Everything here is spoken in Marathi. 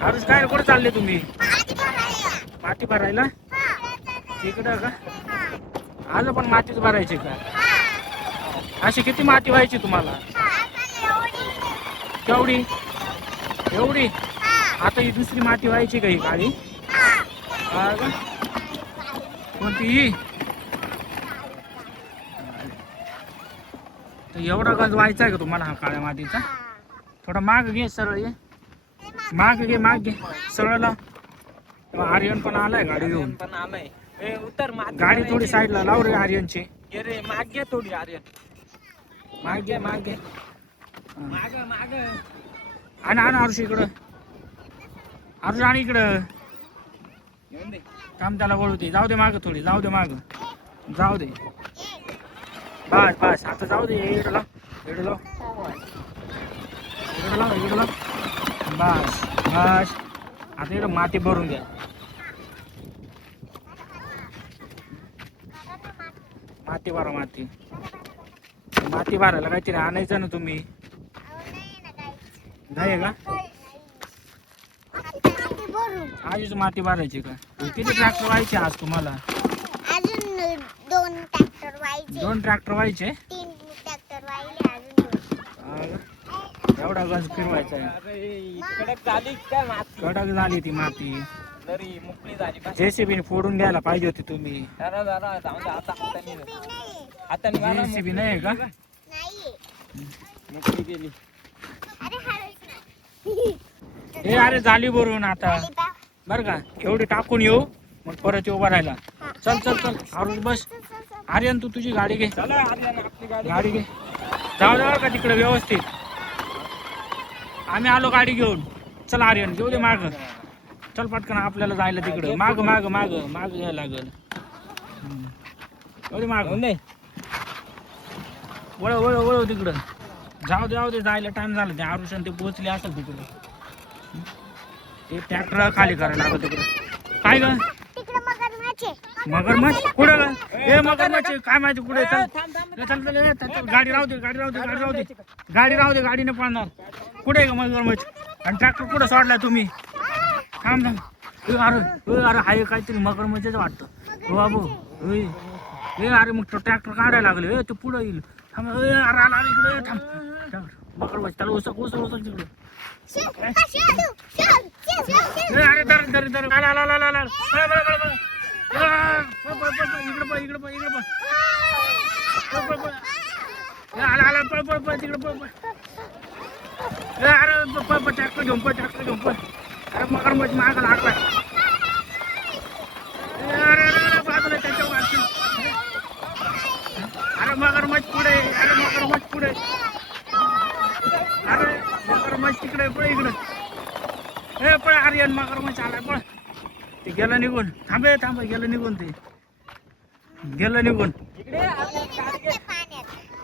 आरुष काय कुठे चालले तुम्ही? माती भरायला तिकडं का? आलं पण मातीच भरायची का? अशी किती माती व्हायची तुम्हाला? केवढी? एवढी? आता ही दुसरी माती व्हायची का ही काळी? कोणती ही? तर एवढा गंज व्हायचा आहे का तुम्हाला हा काळ्या मातीचा? थोडा माग घे, सरळ ये. माग घे सरळला. आर्यन पण आलाय गाडी घेऊन. पण आलाय. उतर गाडी थोडी साईडला लाव रे आर्यनची. रे माग घे थोडी आर्यन. माग घे माग आण आरुष इकडं. आरुष आणि इकडं काम त्याला वळू दे. जाऊ दे माग थोडी, जाऊ दे माग, जाऊ दे. बस आता जाऊ दे. इकडं लाव बस. आता इकडं माती भरून घ्या. माती भरा. माती भरायला काहीतरी आणायचं ना तुम्ही. नाही का? आजच माती भरायची का? किती ट्रॅक्टर व्हायचे आज तुम्हाला? अजून 2 ट्रॅक्टर व्हायचे. 2 ट्रॅक्टर व्हायचे? 3 ट्रॅक्टर व्हायले अजून. एवढा गज फिरवायचा आहे. कडक झाली काय माती? कडक झाली ती माती. तरी मोकळी झाली. जेसीबीने फोडून घ्यायला पाहिजे होती तुम्ही. जेसीबी नाही का? नाही. मोकळी गेली. हे अरे झाली भरून आता बर का. एवढी टाकून येऊ मग परत येऊ भरायला. चल आरुष बस. आर्यन तू तुझी गाडी घे. चला आर्यन आपली गाडी घे. जाऊ का तिकडे व्यवस्थित. आम्ही आलो गाडी घेऊन. चल आर्यन घेऊ दे माग. चल पटकन आपल्याला जायला तिकडं. माग घ्यायला लागल. माग नाही वळ तिकडं. जाऊ दे जायला टाइम झाला. ते आरुषण ते पोहोचले असेल तिकडं. ते ट्रॅक्टर खाली करायला लागत तिकडं. काय ग? मगरमच्छ कुठं ग? हे मगरमच्छ काय माहिती कुठे? चल गाडी राहू दे. गाडीने पळणार. कुठे ग मगरमच्छ? आणि ट्रॅक्टर कुठं सोडलाय तुम्ही? थांब. अरे हाय काहीतरी मगरमच्छच वाटतं. हो बाबू. अरे मग ट्रॅक्टर काढायला लागले. ते पुढं येईल. थांब. अरे आला इकडे. थांब. मगरमच्छ त्याला उसक तिकडे. अरे दर आला. इकडे पळ तिकडे पळ. अरे ट्रॅक्टर घेऊन पळ. अरे मगरमच्छ माग लागलाय. अरे बाजूला त्याच्यावर वाटतं. अरे मगरमच्छ पुढे. अरे मगरमच्छ तिकडे पळ इकडे. हे पळ आर्यन मगरमच्छ आलाय पळ. ते गेलं निघून. थांब गेलं निघून. इकडे